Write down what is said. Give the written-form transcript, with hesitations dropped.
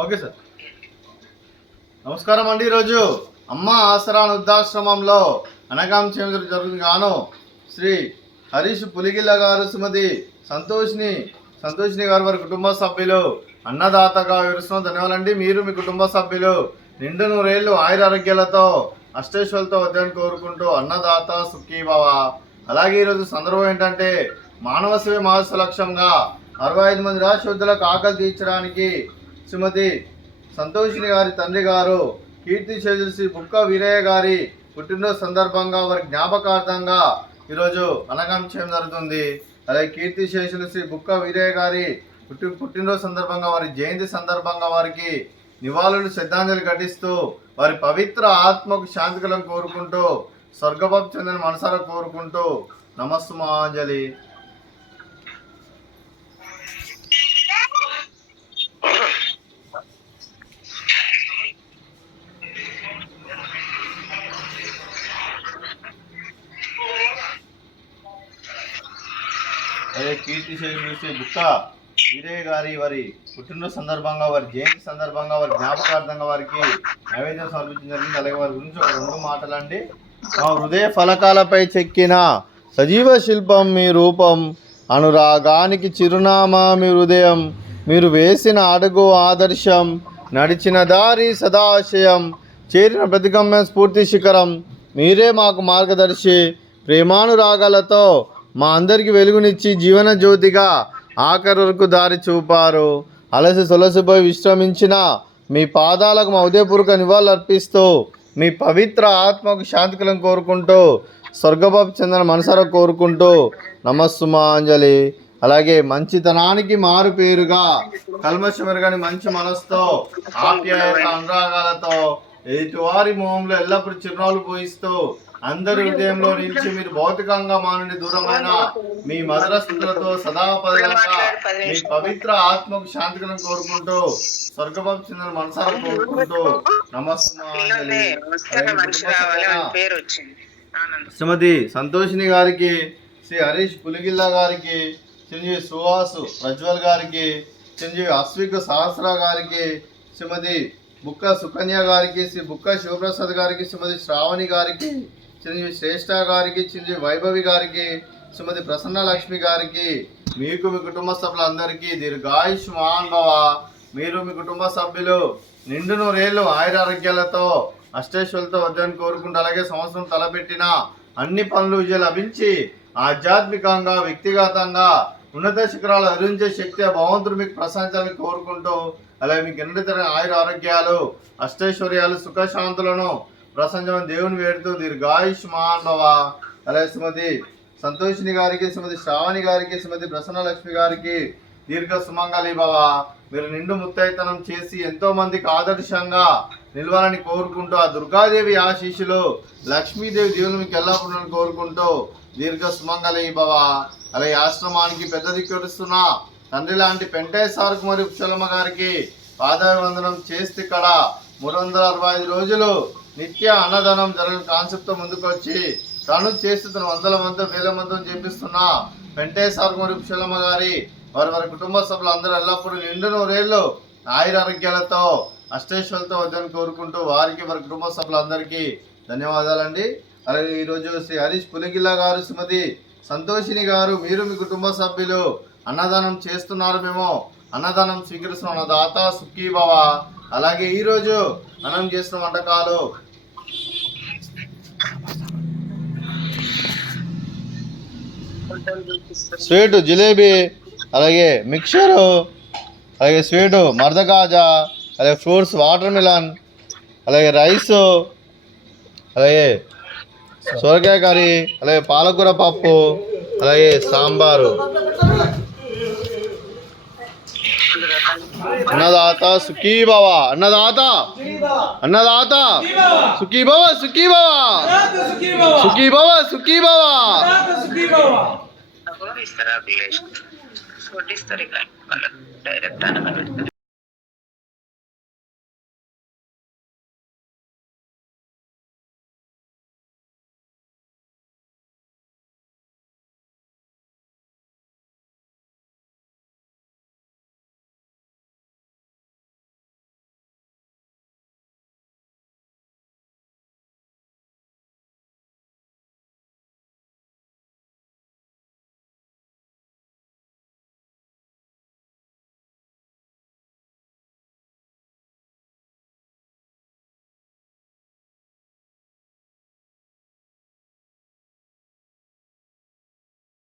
Okay sir. నమస్కారం అండి. ఈరోజు అమ్మ ఆసరా వృద్ధాశ్రమంలో అనగాం చేతులు జరుగుతుంది గాను శ్రీ హరీష్ పులిగిల్ల గారు శ్రీమతి సంతోషిని గారు వారి కుటుంబ సభ్యులు అన్నదాతగా వివరిస్తున్న ధన్యవాదాలండి. మీరు మీ కుటుంబ సభ్యులు నిండు నూరేళ్లు ఆయురారోగ్యాలతో అష్టేశ్వరులతో వద్దని కోరుకుంటూ అన్నదాత సుఖీభవ. అలాగే ఈరోజు సందర్భం ఏంటంటే మానవ సేవ మహోత్సవ లక్ష్యంగా 65 మంది రాష్ట్రోద్యులకు ఆకలి తీర్చడానికి శ్రీమతి సంతోషిని గారి తండ్రి గారు కీర్తి శేషులు శ్రీ బుక్క వీరయ్య గారి పుట్టినరోజు సందర్భంగా వారి జ్ఞాపకార్థంగా ఈరోజు అనగాం చేయడం జరుగుతుంది. అలాగే కీర్తి శేషులు శ్రీ బుక్క వీరయ్య గారి పుట్టినరోజు సందర్భంగా వారి జయంతి సందర్భంగా వారికి నివాళులు శ్రద్ధాంజలి ఘటిస్తూ వారి పవిత్ర ఆత్మకు శాంతికలం కోరుకుంటూ స్వర్గభావం చెందిన మనసారా కోరుకుంటూ నమస్సుమాంజలి. అదే కీర్తి శేషులు బుక్క వీరయ్య గారి వారి పుట్టినరోజు సందర్భంగా వారి జయంతి సందర్భంగా వారి జ్ఞాపకార్థంగా వారికి నైవేద్యం సమర్పించడం జరిగింది. అలాగే వారి గురించి ఒక 2 మాటలండి. మా హృదయ ఫలకాలపై చెక్కిన సజీవ శిల్పం మీ రూపం, అనురాగానికి చిరునామా మీ హృదయం, మీరు వేసిన అడుగు ఆదర్శం, నడిచిన దారి సదాశయం, చేరిన ప్రతిగమ్య స్ఫూర్తి శిఖరం, మీరే మాకు మార్గదర్శి, ప్రేమానురాగాలతో మా అందరికి వెలుగునిచ్చి జీవన జ్యోతిగా ఆఖరి వరకు దారి చూపారు. అలసి సొలసిపోయి విశ్రమించిన మీ పాదాలకు మా ఉదయపూర్వక నివాళులు అర్పిస్తూ మీ పవిత్ర ఆత్మకు శాంతికలం కోరుకుంటూ స్వర్గభావం చెందిన మనసారా కోరుకుంటూ నమస్సుమాంజలి. అలాగే మంచితనానికి మారు పేరుగా కల్మషమెరుగని మంచి మనసుతో ఆప్యాయత అనురాగాలతో ఎదుటివారి మొహంలో ఎల్లప్పుడూ చిరునవ్వులు పోయిస్తూ అందరి హృదయంలో నుంచి మీరు భౌతికంగా మా నుండి దూరమైన మీ మధుర స్థుతులతో సదాపదంగా మీ పవిత్ర ఆత్మకు శాంతికలను కోరుకుంటూ స్వర్గభావం చెందిన మనసారా కోరుకుంటూ నమస్కారం. శ్రీమతి సంతోషిని గారికి, శ్రీ హరీష్ పులిగిల్ల గారికి, చిరంజీవి సుహాసు ప్రజ్వల్ గారికి, చిరంజీవి అశ్విక్ సహస్ర గారికి, శ్రీమతి బుక్క సుకన్య గారికి, శ్రీ బుక్క శివప్రసాద్ గారికి, శ్రీమతి శ్రావణి గారికి, చిరంజీవి శ్రేష్ఠ గారికి, చిరంజీవి వైభవి గారికి, శ్రీమతి ప్రసన్న లక్ష్మి గారికి, మీకు మీ కుటుంబ సభ్యులందరికీ దీర్ఘాయుష్మాన్ భవ. మీరు మీ కుటుంబ సభ్యులు నిండు నూరేళ్లు ఆయురారోగ్యాలతో అష్టేశ్వరులతో వద్దని కోరుకుంటూ అలాగే సంవత్సరం తలపెట్టిన అన్ని పనులు విజయం లభించి ఆధ్యాత్మికంగా వ్యక్తిగతంగా ఉన్నత శిఖరాలు అధిరించే శక్తి భగవంతుడు మీకు ప్రసాదించాలని కోరుకుంటూ అలాగే మీకు ఎన్నడతర ఆరోగ్యాలు అష్టైశ్వర్యాలు సుఖశాంతులను ప్రసంజమని దేవుని వేడుతూ దీర్ఘాయుష్మాన్ భవ. అలాగే శ్రీమతి సంతోషిని గారికి, శ్రీమతి శ్రావణి గారికి, శ్రీమతి ప్రసన్న లక్ష్మి గారికి దీర్ఘ సుమంగళి భవ. మీరు నిండు ముత్తైతనం చేసి ఎంతో మందికి ఆదర్శంగా నిలవాలని కోరుకుంటూ ఆ దుర్గాదేవి ఆశీస్సులు లక్ష్మీదేవి దేవుని మీకు ఎల్లప్పుడూ కోరుకుంటూ దీర్ఘ సుమంగళి భవ. అలాగే ఆశ్రమానికి పెద్ద దిక్కుడుస్తున్న తండ్రి లాంటి పెంటయ్య సార్కు మరియు పుచ్చలమ్మ గారికి పాదాభివందనం చేస్తే ఇక్కడ 365 రోజులు నిత్య అన్నదానం జరగని కాన్సెప్ట్తో ముందుకు వచ్చి తను చేస్తున్న 100 మంది 1000 మందిని చేపిస్తున్న వెంకటేశ్వర సార్ మరియు పుచ్చలమ్మ గారి వారి కుటుంబ సభ్యులు అందరూ ఎల్లప్పుడూ నిండు నూరేళ్లు ఆయురారోగ్యాలతో అష్టేశ్వరులతో వద్దని కోరుకుంటూ వారికి వారి కుటుంబ సభ్యులందరికీ ధన్యవాదాలండి. అలాగే ఈరోజు శ్రీ హరీష్ పులిగిల్ల గారు, శ్రీమతి సంతోషిని గారు, మీరు మీ కుటుంబ సభ్యులు అన్నదానం చేస్తున్నారు, మేము అన్నదానం స్వీకరిస్తున్న దాత సుఖీభవ. అలాగే ఈరోజు మనం చేస్తున్న వంటకాలు స్వీటు జిలేబీ, అలాగే మిక్చరు, అలాగే స్వీటు మర్దకాజా, అలాగే ఫ్రూట్స్ వాటర్ మిలన్, అలాగే రైసు, అలాగే సొరకాయ కర్రీ, అలాగే పాలకూర పప్పు, అలాగే సాంబారు. అన్నదాత సుఖీభవ, అన్నదాత అన్నదాత సుఖీభవ, సుఖీభవ, సుఖీభవ, సుఖీభవ.